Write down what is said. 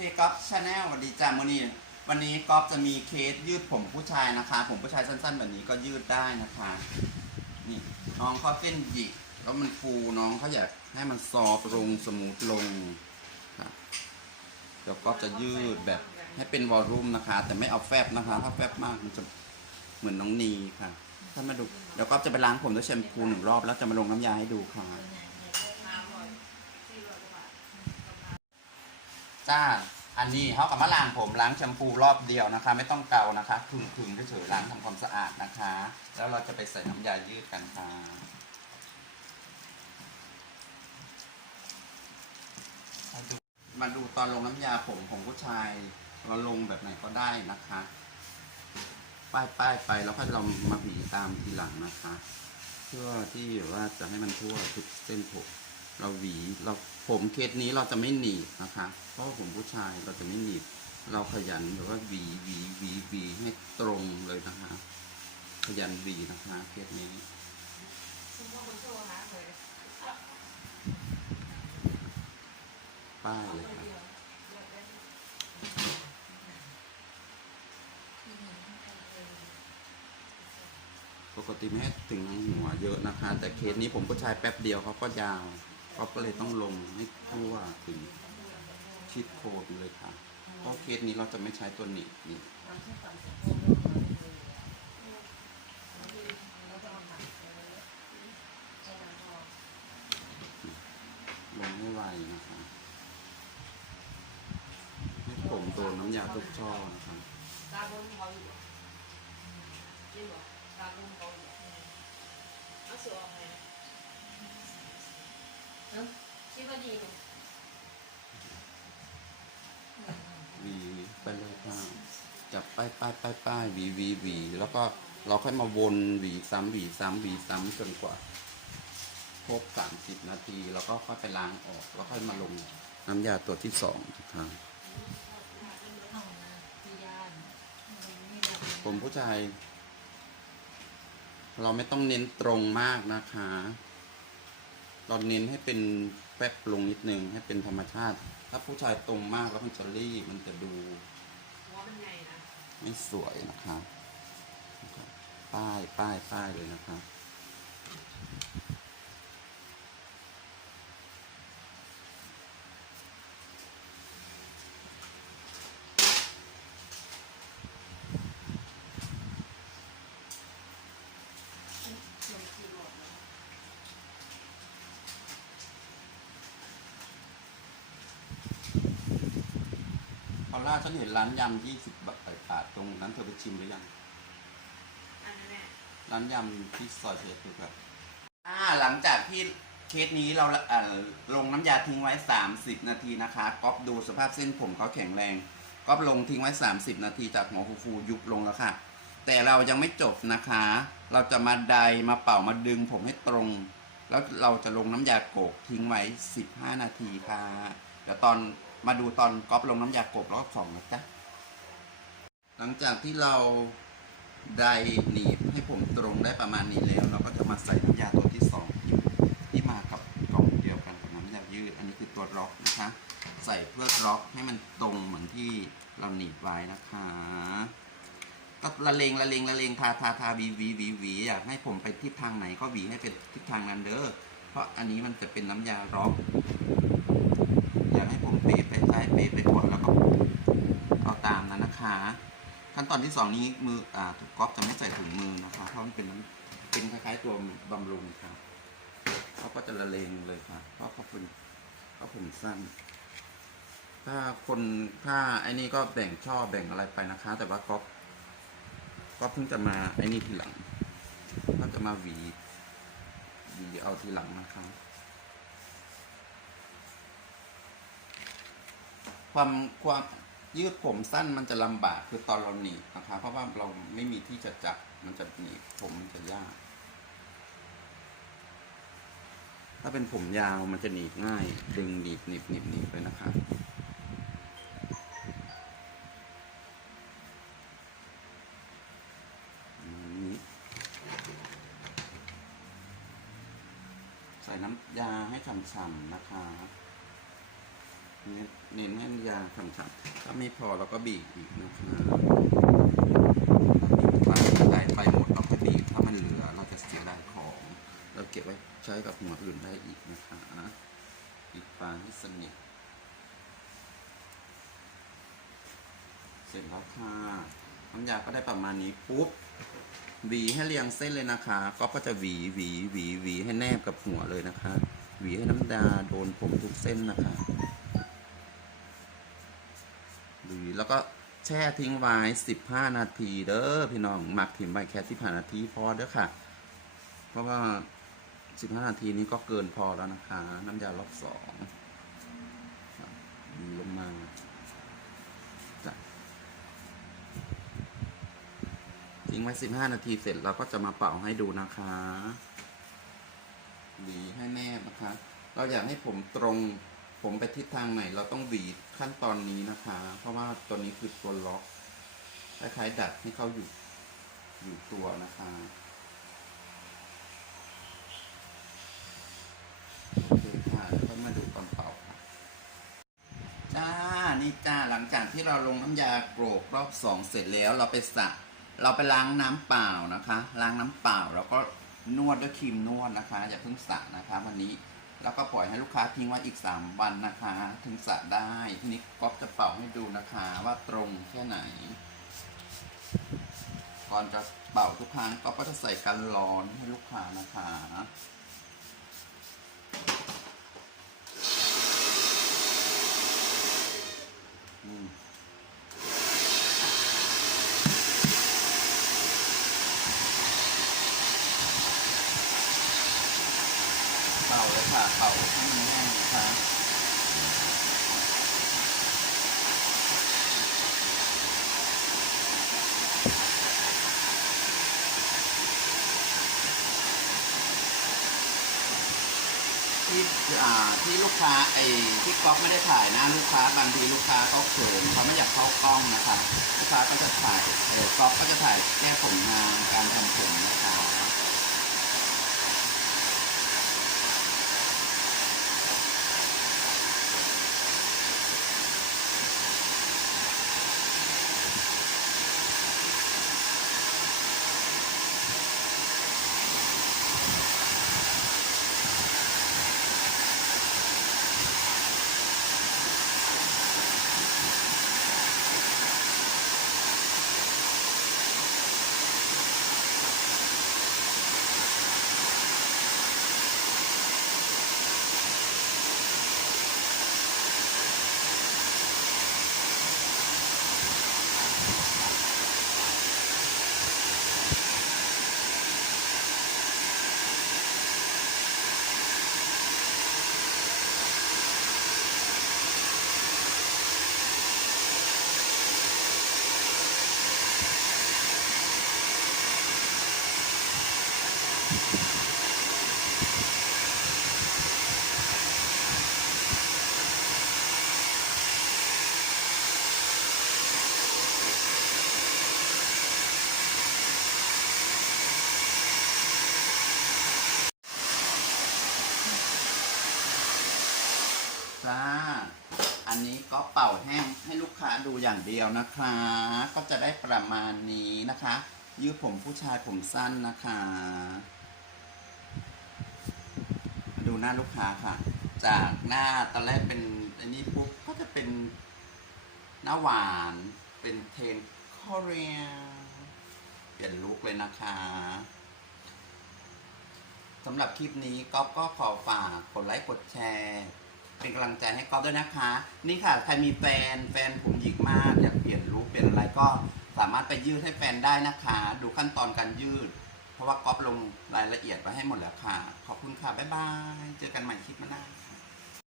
เคก๊อฟชาแนลสวัสดีจ้ามือนี้วันนี้ก๊อฟจะมีเคสยืดผมผู้ชายนะคะ ผมผู้ชายสั้นๆแบบนี้ก็ยืดได้นะคะ นี่น้องเขาเส้นหยิกแล้วมันฟูน้องเขาอยากให้มันซอฟต์ลงสมูทลงครับเดี๋ยวก๊อฟจะยืดแบบให้เป็นวอลลุ่มนะคะ แต่ไม่เอาแฟบนะคะ ถ้าแฟบมากมันจะเหมือนน้องนีค่ะท่านมาดูเดี๋ยวก๊อฟจะไปล้างผมด้วยแชมพูหนึ่งรอบแล้วจะมาลงน้ำยาให้ดูค่ะ จ้า อันนี้เขากับมาล้างผมล้างแชมพูรอบเดียวนะคะ ไม่ต้องเกานะคะถึงๆเฉยๆล้างทำความสะอาดนะคะ แล้วเราจะไปใส่น้ำยายืดกันค่ะมาดูมาดูตอนลงน้ำยาผมของผู้ชายเราลงแบบไหนก็ได้นะคะ ป้ายป้ายไปแล้วค่อยเรามาหวีตามทีหลังนะคะ เพื่อที่ว่าจะให้มันทั่วทุกเส้นผม เราหวีเราผมเคสนี้เราจะไม่หนีบนะคะ เพราะผมผู้ชายเราจะไม่หนีบ เราขยันแบบว่าหวีหวีหวีหวีให้ตรงเลยนะคะ ขยันหวีนะคะเคสนี้ป้ายเลยค่ะปกติไม่ให้ถึงหัวเยอะนะคะ แต่เคสนี้ผมผู้ชายแป๊บเดียวเขาก็ยาว เขาก็เลยต้องลงให้ทั่วถึงชิดโคนเลยค่ะเพราะเคสนี้เราจะไม่ใช้ตัวหนีบนี่ลงให้ไวนะคะให้ผมโดนน้ำยาทุกช่อนะคะตาบนเขาอยู่จริงเหรอตาบนเขาอยู่อาเสือออกไง เอ้าคิดว่าดีมั้ยหวีไปเลยค่ะจับป้ายป้ายป้ายป้ายหวีหวีหวีแล้วก็เราค่อยมาวนหวีซ้ำหวีซ้ำหวีซ้ำจนกว่าครบสามสิบนาทีแล้วก็ค่อยไปล้างออก แล้วค่อยมาลงน้ำยาตัวที่สองนะครับผมผู้ชาย เราไม่ต้องเน้นตรงมากนะคะ เราเน้นให้เป็นแป๊บลงนิดนึงให้เป็นธรรมชาติ ถ้าผู้ชายตรงมากแล้วมันจะรีบมันจะดูหัวมันใหญ่นะไม่สวยนะครับป้ายป้ายป้ายเลยนะครับ อล่าฉันเห็นร้านยำยี่สิบบาทบาทตรงนั้นเธอไปชิมหรือยัง อันนั้นแหละร้านยำที่ซอยเชฟคือแบบอ่าหลังจากที่เคสนี้เราเอ่อลงน้ำยาทิ้งไว้ 30 นาทีนะคะก๊อฟดูสภาพเส้นผมเขาแข็งแรงก๊อฟลงทิ้งไว้ 30 นาทีจากหัวฟูฟูยุบลงแล้วค่ะ แต่เรายังไม่จบนะคะ เราจะมาไดมาเป่ามาดึงผมให้ตรง แล้วเราจะลงน้ำยาโกกทิ้งไว้ 15 นาทีค่ะเดี๋ยวตอน มาดูตอนก๊อฟลงน้ำยาโกกรอบสองนะจ๊ะ หลังจากที่เราได้หนีบให้ผมตรงได้ประมาณนี้แล้ว เราก็จะมาใส่น้ำยาตัวที่สองที่มากับกล่องเดียวกันกับน้ำยายืด อันนี้คือตัวล็อกนะคะ ใส่เพื่อล็อกให้มันตรงเหมือนที่เราหนีบไว้นะคะก็ละเลงละเลงละเลงทาทาทาวีวีวีวีอยากให้ผมไปทิศทางไหนก็วีให้เป็นทิศทางนั้นเด้อเพราะอันนี้มันจะเป็นน้ำยาล็อก ผมเป๊ะไปซ้ายเป๊ะไปขวาแล้วก็เอาตามนั้นนะคะ ขั้นตอนที่สองนี้มืออ่าถูกก๊อฟจะไม่ใส่ถุงมือนะคะ เพราะมันเป็นน้ำเป็นคล้ายๆตัวบำรุงครับเขาก็จะละเลงเลยครับเพราะเขาเป็นเขาผมสั้น ถ้าคนถ้าไอ้นี่ก็แบ่งช่อแบ่งอะไรไปนะคะ แต่ว่าก๊อฟก๊อฟเพิ่งจะมาไอ้นี่ทีหลังก็จะมาหวีหวีเอาทีหลังนะครับ ความความยืดผมสั้นมันจะลำบากคือตอนเราหนีบนะคะ เพราะว่าเราไม่มีที่จะจับมันจะหนีบผมมันจะยาก ถ้าเป็นผมยาวมันจะหนีบง่าย ดึงหนีบหนีบหนีบหนีบเลยนะคะใส่น้ำยาให้ฉ่ำๆนะคะ เน้นให้ยาคำคำถ้าไม่พอเราก็บีบอีกนะคะถ้าได้ไปหมดเราก็บีบถ้ามันเหลือเราจะเสียดายของ เราเก็บไว้ใช้กับหัวอื่นได้อีกนะคะปิดฟางให้สนิทเสร็จแล้วค่ะน้ำยาก็ได้ประมาณนี้ปุ๊บหวีให้เรียงเส้นเลยนะคะก็ก็จะหวีหวีหวีหวีให้แนบกับหัวเลยนะคะ หวีให้น้ำยาโดนผมทุกเส้นนะคะ หวี แล้วก็แช่ทิ้งไว้ 15 นาทีเด้อพี่น้องหมักถิ่มไว้แค่15นาทีพอเด้อค่ะ เพราะว่า 15 นาทีนี้ก็เกินพอแล้วนะคะ น้ำยารอบสองลงมาจ้ะทิ้งไว้ 15 นาทีเสร็จเราก็จะมาเป่าให้ดูนะคะหวีให้แนบนะคะ เราอยากให้ผมตรง ผมไปทิศทางไหนเราต้องหวีขั้นตอนนี้นะคะ เพราะว่าตัวนี้คือตัวล็อกคล้ายๆดัดให้เขาอยู่อยู่ตัวนะคะโอเคค่ะแล้วก็มาดูตอนเป่าค่ะจ้านี่จ้าหลังจากที่เราลงน้ำยาโกรกรอบสองเสร็จแล้วเราไปสระเราไปล้างน้ำเปล่านะคะ ล้างน้ำเปล่าแล้วก็นวดด้วยครีมนวดนะคะอย่าเพิ่งสระนะคะ วันนี้ แล้วก็ปล่อยให้ลูกค้าทิ้งไว้อีก 3 วันนะคะ ถึงสระได้ ทีนี้ก๊อฟจะเป่าให้ดูนะคะว่าตรงแค่ไหน ก่อนจะเป่าทุกครั้งก๊อฟก็จะใส่กันร้อนให้ลูกค้านะคะอืมาเลยค่ะเป่าให้มันแห้งนะคะที่อ่าที่ลูกค้าไอ้ที่ก๊อฟไม่ได้ถ่ายหนะลูกค้าบางทีลูกค้าเขาเขินเขาไม่อยากเข้ากล้องนะคะ ลูกค้าก็จะถ่ายเออก๊อฟก็จะถ่ายแก้ผมงานการทำผมนะคะ จ้า อันนี้ ก็เป่าแห้งให้ลูกค้าดูอย่างเดียวนะคะ ก็จะได้ประมาณนี้นะคะ ยืดผมผู้ชายผมสั้นนะคะมาดูหน้าลูกค้าค่ะ จากหน้าตอนแรกเป็นอันนี้ปุ๊บก็จะเป็นหน้าหวานเป็นเทนคอเรียเปลี่ยนลุคเลยนะคะสำหรับคลิปนี้ก๊อฟก็ขอฝากกดไลค์กดแชร์ เป็นกำลังใจให้ก๊อฟด้วยนะคะ นี่ค่ะใครมีแฟนแฟนผมหยิกมากอยากเปลี่ยนรูปเปลี่ยนอะไรก็สามารถไปยืดให้แฟนได้นะคะ ดูขั้นตอนการยืด เพราะว่าก๊อฟลงรายละเอียดไปให้หมดแล้วค่ะ ขอบคุณค่ะ บ๊ายบาย เจอกันใหม่คลิปหน้า